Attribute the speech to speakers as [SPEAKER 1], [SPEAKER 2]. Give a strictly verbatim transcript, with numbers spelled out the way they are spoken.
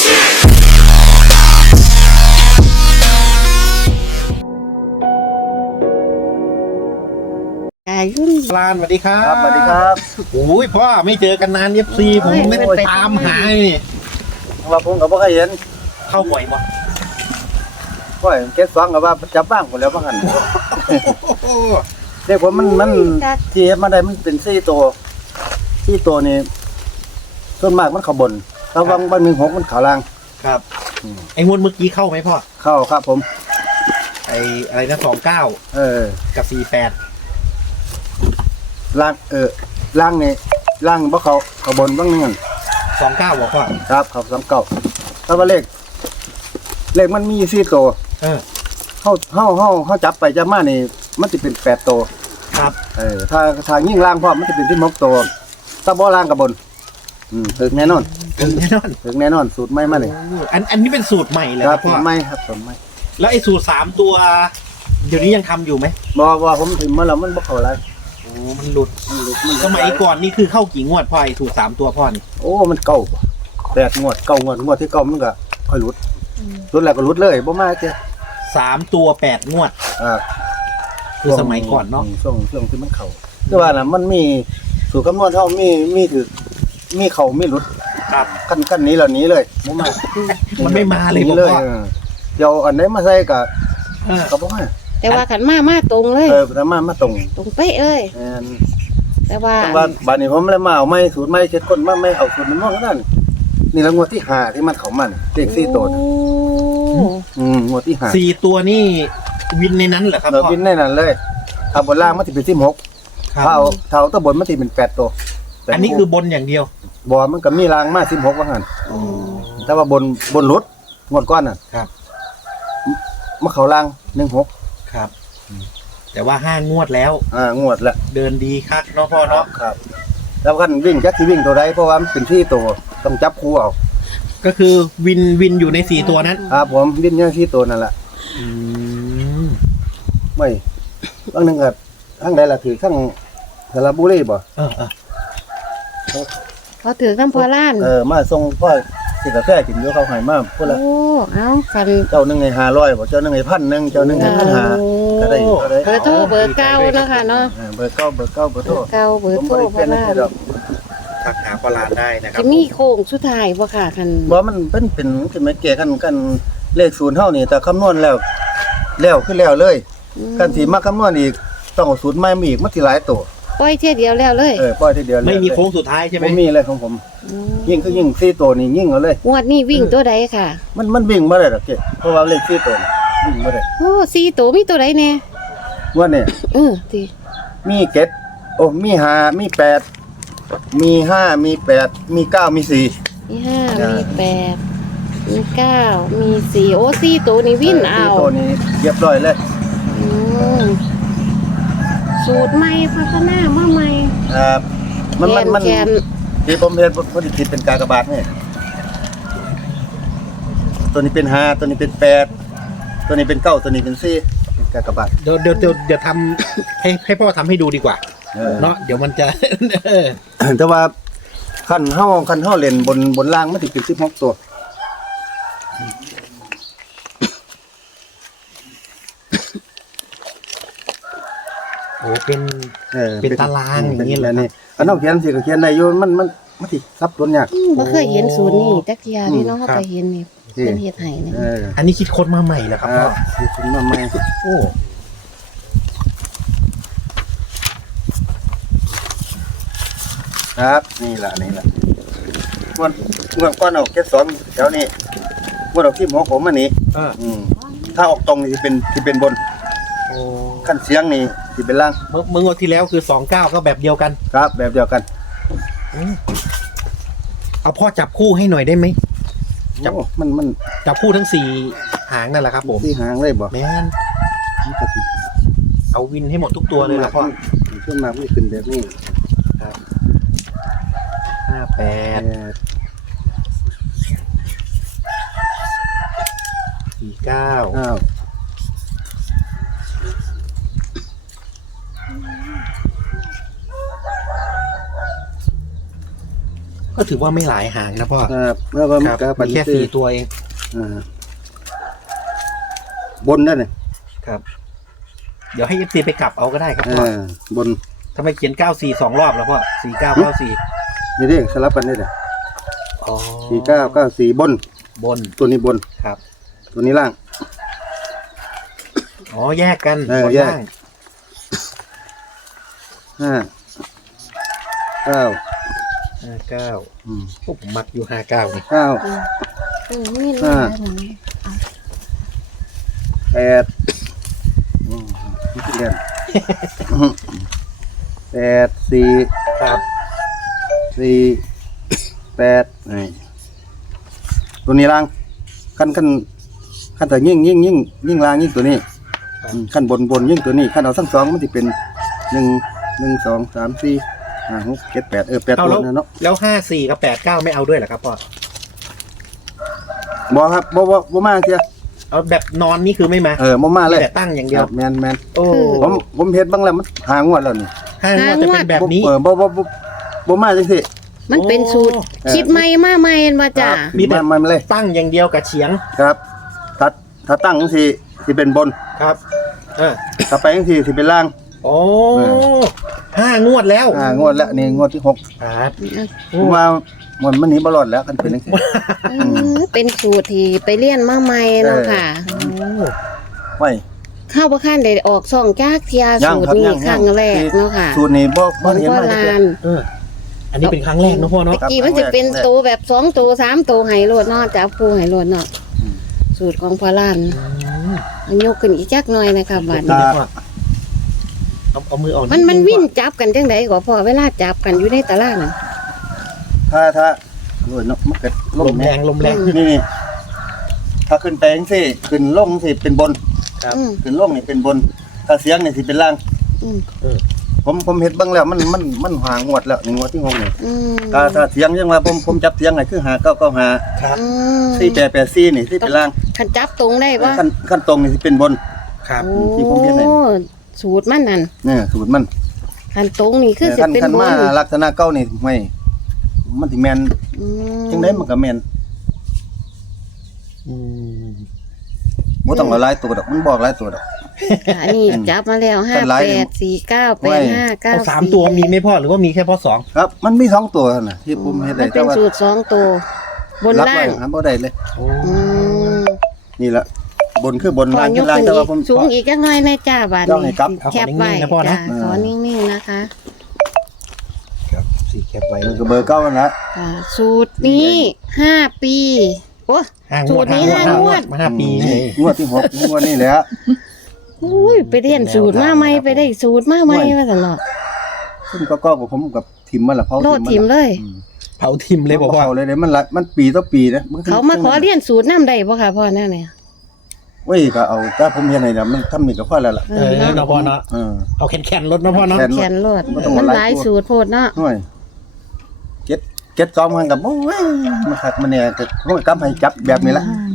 [SPEAKER 1] ลานสวัสดีครับ
[SPEAKER 2] ครับสวัสดีครับ
[SPEAKER 1] โอ้ยพ่อไม่เจอกันนานเอฟซีผมไม่ไปตามหานี่
[SPEAKER 2] ว่าผมกับพ่อเคยเห็น
[SPEAKER 1] เข้าบ่อยบ่
[SPEAKER 2] พ่อเก็ตฟังกับว่าจับบ้างหมดแล้วบ้างกันเด็กผมมันมันที่เฮ็ดมาได้มันเป็นสี่ตัวสี่ตัวนี่ส่วนมากมันเขาบนระวังบ้านหนึ่งหกมันเขาล่าง
[SPEAKER 1] ครับไอ้งวดเมื่อกี้เข้าไหมพ่อ
[SPEAKER 2] เข้าครับผม
[SPEAKER 1] ไอ้อะไรนะสองเก้า
[SPEAKER 2] เออ
[SPEAKER 1] กับสี่แปด
[SPEAKER 2] ล่างเออล่างนี่ล่างบ่เขาเขาบนบ้างนึง
[SPEAKER 1] สองเก้าบอกพ่อ
[SPEAKER 2] ครับเขาสามเก้าถ้าว่าเลขเลขมันมีสี่ตัว
[SPEAKER 1] เออ
[SPEAKER 2] เฮาเฮาเฮาเฮาจับไปจับมานี่มันสิเป็นแปดตัว
[SPEAKER 1] ครับ
[SPEAKER 2] เออถ้าทางยิ่งล่างพร้อมมันจะเป็นที่มกตัวถ้าบ่ล่างกับบนอืมถึงแน่นอน
[SPEAKER 1] ถึงแน่นอน
[SPEAKER 2] ถึงแน่นอนสูตรใหม่มาเลย
[SPEAKER 1] อันอันนี้เป็นสูตรใหม่เลย
[SPEAKER 2] ค
[SPEAKER 1] ค
[SPEAKER 2] รั
[SPEAKER 1] รั
[SPEAKER 2] บบ สู
[SPEAKER 1] พ่อ
[SPEAKER 2] ตรใหม่ครับสูตรใหม่
[SPEAKER 1] แล้วไอ้สูตรสามตัว เดี๋ยวนี้ยังทำอยู่ไหม
[SPEAKER 2] บ่ว่าผมถึงมาแล้วมันบ่เข้าอะไร
[SPEAKER 1] โอ้มันหลุด
[SPEAKER 2] มันหลุดมัน
[SPEAKER 1] สมัยก่อนนี่คือเข้ากี่งวดพ่อไอ้สูตรสามตัวพ่อนี่
[SPEAKER 2] โอ้มันเก่าแปดงวดเก้างวดงวดที่เก้ามันก็ค่อยหลุดหลุดแล้วก็หลุดเลยบ่มาเจ้
[SPEAKER 1] สามตัวแปดงวด
[SPEAKER 2] อ่า
[SPEAKER 1] คือสมัยก่อนเนาะ
[SPEAKER 2] ช่วงช่วงที่มันเข้าคือว่าน่ะมันมีสูตรคำนวณเฮามีมีถือมีเข้ามีหลุด
[SPEAKER 1] ครับ
[SPEAKER 2] ขั้นขั้นนี้แล้วหนี้เลยบ่มา
[SPEAKER 1] มันไม่มาเลย
[SPEAKER 2] หนี
[SPEAKER 1] พ่
[SPEAKER 2] เลย
[SPEAKER 1] อ
[SPEAKER 2] เออเดี๋ยวอันไหนมาใส่ก็
[SPEAKER 1] เออ
[SPEAKER 2] ก็บ่มา
[SPEAKER 3] แต่ว่าขันมามาตรงเลย
[SPEAKER 2] เออถ้ามามาตรง
[SPEAKER 3] ตรงเป๊ะเอ้ย
[SPEAKER 2] แม่น
[SPEAKER 3] แต่ว่า
[SPEAKER 2] แต่ว่าบาดนี้ผมเลยมาเอาไม่สูตรไม่เช็ดก้นมาไม่เอาสูตรมันมองนั่นนี่ละงวดที่ห้าที่มันเขามันเลขสี่ตัวน่ะ
[SPEAKER 3] โอ้
[SPEAKER 2] อืมงวดที่ห้า
[SPEAKER 1] สี่ตัวนี่วินในนั้นเหรอครับ
[SPEAKER 2] เรา
[SPEAKER 1] พ่อ
[SPEAKER 2] บินในนั้นเลยถ้าบนล่างมันสิเป็นสิบหก
[SPEAKER 1] ครับ
[SPEAKER 2] ถ้าเอาถ้าเอาตัวบนมันสิเป็นแปดตัวแต่
[SPEAKER 1] อันนี้คือบนอย่างเดียว
[SPEAKER 2] บ่มันก็มีรางมาสิบหกว่างั้นแต่ว่าบนบนรถงวดก้อนน่ะ
[SPEAKER 1] ครับ
[SPEAKER 2] มาเขารางหนึ่งหก
[SPEAKER 1] ครับ แต่ว่าห้างวดแล้ว
[SPEAKER 2] อ่างวดละ
[SPEAKER 1] เดินดีคักเนาะพ่อเนาะ
[SPEAKER 2] ครับ แล้วกันวิ่งจักสิวิ่งตัวใดเพราะว่ามันเป็นที่ตัวต้องจับคู่เอา
[SPEAKER 1] ก็คือวินวินอยู่ในสี่ตัวนั้น
[SPEAKER 2] ครับผมวิ่งอย่างที่ตัวนั่นแหละ
[SPEAKER 1] อืม
[SPEAKER 2] ไม่บางหนึงก็ทั้งใดล่ะถือทั้งสระบุรีบ่
[SPEAKER 1] เออเออ
[SPEAKER 3] เขาถือน้ำพอล้าน
[SPEAKER 2] เออมาส่งพ่อสิกาแฟกินอยู่เขาให้มาพุ่นละ
[SPEAKER 3] โอ้เอาคัน
[SPEAKER 2] เจ้าหนึงให้ห้าร้อยบ่เจ้าหนึงให้พันหนึงเจ้าหนึงให้พันห้าก็ได้ก็ได้
[SPEAKER 3] เบอร์โทรเบอร์เก้าเนาะค่ะเนาะ
[SPEAKER 2] เออเบอร์เก้าเบอร์เก้าเบอร์โทร
[SPEAKER 3] เก้าเบอร์
[SPEAKER 2] ผม
[SPEAKER 3] โทร
[SPEAKER 2] บ่ได้
[SPEAKER 3] พ
[SPEAKER 2] เป็
[SPEAKER 3] อน ล้าน
[SPEAKER 2] ดอก
[SPEAKER 1] ทักหาปลาได้นะครั
[SPEAKER 3] จะ
[SPEAKER 1] บ
[SPEAKER 3] มีโค้งสุดท้ายบ่ค่ะคัน
[SPEAKER 2] บ่มันเป็นเป็นสิมาแก้กันกันเลขศูนย์เฮานี่แต่คำนวณแล้วแล้วคือแล้วเลยกันสิมาคำนวณอีกต้องเอาสูตรใหม่มาอีกมันสิหลายตัว
[SPEAKER 3] ปล่อยเที่ยเดียวแล้วเลย
[SPEAKER 2] เออปล่อยทีเดียวเลย
[SPEAKER 1] ไม่มีโค้งสุดท้ายใช่ไหม
[SPEAKER 2] บ่มีเลยของผม
[SPEAKER 3] ม
[SPEAKER 2] ยิ่งคือยิ่งสี่ตัวนี่ยิ่งเอาเลย
[SPEAKER 3] งวดนี้วิ่งตัวใดค่ะ
[SPEAKER 2] มันมันวิ่งบ่ได้ดอกเจ้เพราะว่าเลขสี่ตัวนี่วิ่งบ่ได้
[SPEAKER 3] โอ้สี่ตัวมีตัวใดแน่
[SPEAKER 2] ว่าเนี่ย
[SPEAKER 3] เออติ
[SPEAKER 2] มีเจ็ดโอ้มีห้ามีแปดมีห้ามีแปดมีเก้ามีสี่
[SPEAKER 3] มีห้ามีแปดมีเก้ามีสี่โอ้สี่ตัวนี่วิ่นเอา
[SPEAKER 2] สี่ตัวนี้เรียบร้อยเลย
[SPEAKER 3] อืมสูตรใหม่พัฒนามาใหม่
[SPEAKER 2] ครับมันมันมัน
[SPEAKER 3] แกน
[SPEAKER 2] ที่ผมเฮ็ดพอดีผิดเป็นกากบาทนี่ตัวนี้เป็นห้าตัวนี้เป็นแปดตัวนี้เป็นเก้าตัวนี้เป็นสี่เป็นกากบาท
[SPEAKER 1] เดี๋ยวเดี๋ยวเดี๋ยวเดี๋ยวทำให้ให้พ่อทำให้ดูดีกว่า
[SPEAKER 2] เออ
[SPEAKER 1] เนาะเดี๋ยวมันจะ เออ
[SPEAKER 2] แต่ว่าคันเฮาคันเฮาเล่นบนบนล่างมันสิเป็นสิบหกตัว
[SPEAKER 1] โอ้เป็น
[SPEAKER 2] ออ
[SPEAKER 1] เป็นตารางอย่างนี้เลยนะ
[SPEAKER 2] นี่อันน้องเขียนสิก็เขียนได้อยู่มันมันมันสิซับตัวยาก
[SPEAKER 3] อืมบ่เคยเห็นสูตรนี้จักเทียนี่เนาะ
[SPEAKER 1] ครั
[SPEAKER 3] เขา
[SPEAKER 1] บ
[SPEAKER 3] ไปเห็นนี่เป็นเฮ็ดให้นี่
[SPEAKER 2] เออ
[SPEAKER 1] อันนี้คิดค้นมาใหม่เหรอครับ
[SPEAKER 2] เอ
[SPEAKER 1] พ่อ
[SPEAKER 2] อสิคุณมาใหม่
[SPEAKER 1] โอ้
[SPEAKER 2] ครับนี่ล่ะนี่ล่ะงวดงวดก่อนออกเจ็ดสองแถวนี้งวดออกที่หมอผมอันนี้
[SPEAKER 1] เออ
[SPEAKER 2] อืมถ้าออกตรงนี่สิเป็นสิเป็นบน
[SPEAKER 1] โอ้
[SPEAKER 2] ขั้นเสียงนี่สิเป็นล่าง
[SPEAKER 1] เมื่อเมื่องวดที่แล้วคือสองเก้าก็แบบเดียวกัน
[SPEAKER 2] ครับ แบบเดียวกัน
[SPEAKER 1] เอาพ่อจับคู่ให้หน่อยได้ไหม จับ
[SPEAKER 2] โอ้มันมัน
[SPEAKER 1] จับคู่ทั้งสี่หางนั่นแหละครับผม
[SPEAKER 2] ที่หางเลยบ่
[SPEAKER 1] แมน
[SPEAKER 2] มันก็สิ
[SPEAKER 1] เอาวินให้หมดทุกตัวเลยนะพ่อ
[SPEAKER 2] ช่วงมากไม่ขึ้นแบบนี้
[SPEAKER 1] ห้าแปด
[SPEAKER 2] แปด
[SPEAKER 1] สี่เก้า
[SPEAKER 2] อ้าว
[SPEAKER 1] ก็ถือว่าไม่หลายหางนะพ่อ
[SPEAKER 2] ครับแล้วว่า
[SPEAKER 1] ค
[SPEAKER 2] มัน
[SPEAKER 1] รับ
[SPEAKER 2] ก็ปัน
[SPEAKER 1] มีแค่สี่ตัวเอง
[SPEAKER 2] อ่าบนนั่นเนี่ย
[SPEAKER 1] ครับ เดี๋ยวให้เอฟซีไปกลับเอาก็ได้ครับพ่อ
[SPEAKER 2] อ่าบน
[SPEAKER 1] ทำไมเขียนเก้าสี่สองรอบแล้วพ่อสี่เก้าเก้าสี่
[SPEAKER 2] นี่เด้สลับกันได้เลย
[SPEAKER 1] อ๋อ
[SPEAKER 2] สี่เก้าเก้าสี่บน
[SPEAKER 1] บน
[SPEAKER 2] ตัวนี้บน
[SPEAKER 1] ครับ
[SPEAKER 2] ตัวนี้ล่าง
[SPEAKER 1] อ๋อแยกกัน
[SPEAKER 2] เออบ
[SPEAKER 1] น
[SPEAKER 2] แยก
[SPEAKER 1] ล่าง
[SPEAKER 2] ห้าเก้า
[SPEAKER 1] ห้าเก้า
[SPEAKER 2] อืม
[SPEAKER 1] โอ้ผมมักอยู่ห้าเก้านี่
[SPEAKER 2] เก้า
[SPEAKER 3] อืมมี
[SPEAKER 2] ห้า
[SPEAKER 3] หลายหนึ่ง
[SPEAKER 2] แปดอืมนี่คือเรียนแปดสี่
[SPEAKER 1] ครับ
[SPEAKER 2] สี่แปดนี่ตัวนี้ล่างขั้นขั้นขั้นแต่ยิ่งยิ่งยิ่งยิ่งล่างยิ่งตัวนี้อืมขั้นบนบนยิ่งตัวนี้ขั้นเอาทั้งสองมันจะเป็นหนึ่งหนึ่งสองสามสี่ห้าหกเจ็ดแปดเออแปด
[SPEAKER 1] เอา
[SPEAKER 2] ตัว
[SPEAKER 1] แล้ว
[SPEAKER 2] นะเนาะ
[SPEAKER 1] แล้วห้าสี่กับแปดเก้าไม่เอาด้วยเหรอครับพ่อบ
[SPEAKER 2] อครับบอบอบอมาเชีย
[SPEAKER 1] เอาแบบนอนนี่คือไม่มา
[SPEAKER 2] เออบอมาเลย
[SPEAKER 1] แต่ตั้งอย่าง
[SPEAKER 2] ค
[SPEAKER 1] เดียว
[SPEAKER 2] รับแมนแมน
[SPEAKER 1] โอ้
[SPEAKER 2] ผมผมเฮ็ดบ้างแล้วมันหางวดแล้วนี่
[SPEAKER 1] ห้างวดจะเป็นแบบนี้
[SPEAKER 2] เออบอบอบอบอมาจังสิ
[SPEAKER 3] มันเป็นสูตร
[SPEAKER 2] เออ
[SPEAKER 3] คิดใหม่มาใหม่มาจ้ะ
[SPEAKER 1] มีแต่
[SPEAKER 2] มามาเลย
[SPEAKER 1] ตั้งอย่างเดียวกับเฉียง
[SPEAKER 2] ครับ ถ้าถ้าตั้งจังสิสิเป็นบน
[SPEAKER 1] ครับเออ
[SPEAKER 2] ถ้าไปจังสิสิเป็นล่าง
[SPEAKER 1] โอ้ห้างวดแล้ว
[SPEAKER 2] อ่างวดแล้วนี่งวดที่หก
[SPEAKER 1] ครับ
[SPEAKER 2] ผมว่ามันมันหนีบอลอดแล้วกันเป็นจังสิ
[SPEAKER 3] อืมเป็นสูตรที่ไปเรียนมาใหม่เนาะค่ะ
[SPEAKER 1] โอ้
[SPEAKER 2] ไว้
[SPEAKER 3] เข้าประคันได้ออกซ่องจากเทีย
[SPEAKER 2] ยัง
[SPEAKER 3] สูตร
[SPEAKER 2] ครับ
[SPEAKER 3] นี้
[SPEAKER 2] ยัง
[SPEAKER 3] ครั้งแรกเนาะค่ะ
[SPEAKER 2] สูตรนี้บ่
[SPEAKER 3] ข
[SPEAKER 2] บ่
[SPEAKER 3] อง
[SPEAKER 2] เห็น
[SPEAKER 3] พ่อ
[SPEAKER 2] มาจัก
[SPEAKER 3] ลา
[SPEAKER 2] เทื่อ
[SPEAKER 3] น
[SPEAKER 1] เออ อันนี้เป็นครั้งแรกเนอะพ่อเนาะ
[SPEAKER 3] ตะกี้มันจะเป็นโตแบบสองโตสามโตไห้โลดเนาะจับปูไห้โลดเนาะสูตรของพ่อลาน
[SPEAKER 1] อืม
[SPEAKER 3] มันยกขึ้นอีกจักหน่อยนะคะบัด
[SPEAKER 1] นี่
[SPEAKER 3] นี้
[SPEAKER 1] นะพ่อเอาเอามือออก
[SPEAKER 3] มันมัน
[SPEAKER 1] ดง
[SPEAKER 3] วิ่ง
[SPEAKER 1] พ่อ
[SPEAKER 3] จับกันจังไดก็พอเวลาจับกันอยู่ในตารางน่ะ
[SPEAKER 2] ถ้าถ้าโอ้ยเนาะมันเกิด
[SPEAKER 1] ลมแรงลมแรง
[SPEAKER 2] นี่นี่ถ้าขึ้นไปจังสิขึ้นลงสิเป็นบน
[SPEAKER 1] ครับ
[SPEAKER 3] อืม
[SPEAKER 2] ขึ้นลงนี่เป็นบน ถ้าเสียงนี่สิเป็นล่าง
[SPEAKER 3] อืม
[SPEAKER 2] ผมผมเฮ็ดเบิ่งแล้วมันมันมันหางวดแล้วนี่งวดที่หกนี่
[SPEAKER 3] อืม
[SPEAKER 2] ถ้าถ้าเสียงยังว่าผมผมจับเสียงให้คือหาเก้าเก้าหา
[SPEAKER 1] ครับ
[SPEAKER 3] อืม
[SPEAKER 2] สี่แปดแปดสี่นี่สิเป็นล่าง
[SPEAKER 3] คันจับตรงได้ปะ
[SPEAKER 2] ขั้นขั้นตรงนี่สิเป็นบน
[SPEAKER 1] ครับ
[SPEAKER 3] โอ้
[SPEAKER 2] ที่ผมเรียนไหน
[SPEAKER 3] สูตรมันนั่น
[SPEAKER 2] เนี่ยสูตรมัน
[SPEAKER 3] คันตรงนี่คือสิ
[SPEAKER 2] ขั้น
[SPEAKER 3] เป็น
[SPEAKER 2] ขั้น
[SPEAKER 3] บ
[SPEAKER 2] มาน ลักษณะเก้านี่ไม่มันสิแม่น
[SPEAKER 3] อืม
[SPEAKER 2] จังได๋มันก็แม่น
[SPEAKER 1] อืม
[SPEAKER 2] บ่ต้องเอาหลายตัวดอกมันบอกหลายตัวดอก
[SPEAKER 3] ค่ะนี่จับมาแล้วห้า
[SPEAKER 2] เป็นไร
[SPEAKER 3] แปดสี่เก้าแปดห้าเก้า
[SPEAKER 1] เอาสามตัวมีไหมพ่อหรือว่ามีแค่พ่อสอง
[SPEAKER 2] ครับ มันมีสองตัวน่ะที่ผมเฮ็ด
[SPEAKER 3] มั
[SPEAKER 2] ได้
[SPEAKER 3] นเป็
[SPEAKER 2] แต่
[SPEAKER 3] น
[SPEAKER 2] ว่า
[SPEAKER 3] สูตรสองตัวบน
[SPEAKER 2] รับ
[SPEAKER 3] ล่า
[SPEAKER 2] ไว้
[SPEAKER 3] ง
[SPEAKER 2] หาบ่ได้เลย
[SPEAKER 1] โอ้
[SPEAKER 3] อืม
[SPEAKER 2] นี่ละบนคือบน
[SPEAKER 3] ขอ
[SPEAKER 2] ล่าง
[SPEAKER 3] ย
[SPEAKER 2] คื
[SPEAKER 3] ก
[SPEAKER 2] อล่าง
[SPEAKER 3] ขึ้น
[SPEAKER 2] แต่
[SPEAKER 3] อี
[SPEAKER 2] ว่าก ผม
[SPEAKER 3] สูงอีกจักหน่อยในจ้าบาท
[SPEAKER 2] ต้องให้
[SPEAKER 3] นี้
[SPEAKER 2] กลับ
[SPEAKER 3] แคบไว้จ้าขอนิ่งๆนะคะ
[SPEAKER 1] ครับสี่แคปไว้
[SPEAKER 2] มันก็เบอร์เก้านั่นละ
[SPEAKER 3] ค่ะสูตรนี้ห้าปีโอ้
[SPEAKER 1] ห้าง
[SPEAKER 3] สู
[SPEAKER 1] ว
[SPEAKER 3] ต
[SPEAKER 1] ด
[SPEAKER 3] รนี้
[SPEAKER 1] ห้างวด
[SPEAKER 3] ห้างวด
[SPEAKER 1] มาห้าปีเลย
[SPEAKER 2] งวดที่หกงวดนี้แหละ
[SPEAKER 3] อุ้ยไปเรียนสูตรมาใหม่ไปได้สูตรมาใหม่ว่าซั่นเนาะ
[SPEAKER 2] ซึ่งก็ก็กับผมกับทีมมันละเผา
[SPEAKER 3] โลด
[SPEAKER 2] ที
[SPEAKER 3] ถิ่
[SPEAKER 2] ม
[SPEAKER 3] ม
[SPEAKER 2] มัน
[SPEAKER 3] เล
[SPEAKER 2] ละ
[SPEAKER 3] ย
[SPEAKER 2] อืม
[SPEAKER 1] เผาทิมเลยบอกพ่อ
[SPEAKER 2] เผาเลยเด้มันละมันปีต่อปีนะน
[SPEAKER 3] เขามาขอเรียนสูตรน้ำได้บ่ค่ะพ่อแน่เนี่ย
[SPEAKER 2] เว้ยก็เอาถ้าผมเฮ็ดให้แล้วมันทำนี่ก็พอแล้วล่ะ
[SPEAKER 1] เออเนาะพ่อเนาะ
[SPEAKER 2] เออ
[SPEAKER 1] เอาแขนแขนรถเนาะพ่อเนาะ
[SPEAKER 2] แขน
[SPEAKER 3] แขนโลด
[SPEAKER 2] บ่ต้อง
[SPEAKER 3] มัน
[SPEAKER 2] หลาย
[SPEAKER 3] หลาย
[SPEAKER 2] ตัว
[SPEAKER 3] สูตรโพดเนาะ
[SPEAKER 2] ห่วยเก็ดเก็ดซ้อมกันกับโอ้ยมันคักมันเนี่ยก็ผมก็กำให้จับแบบนี้ละ
[SPEAKER 3] อ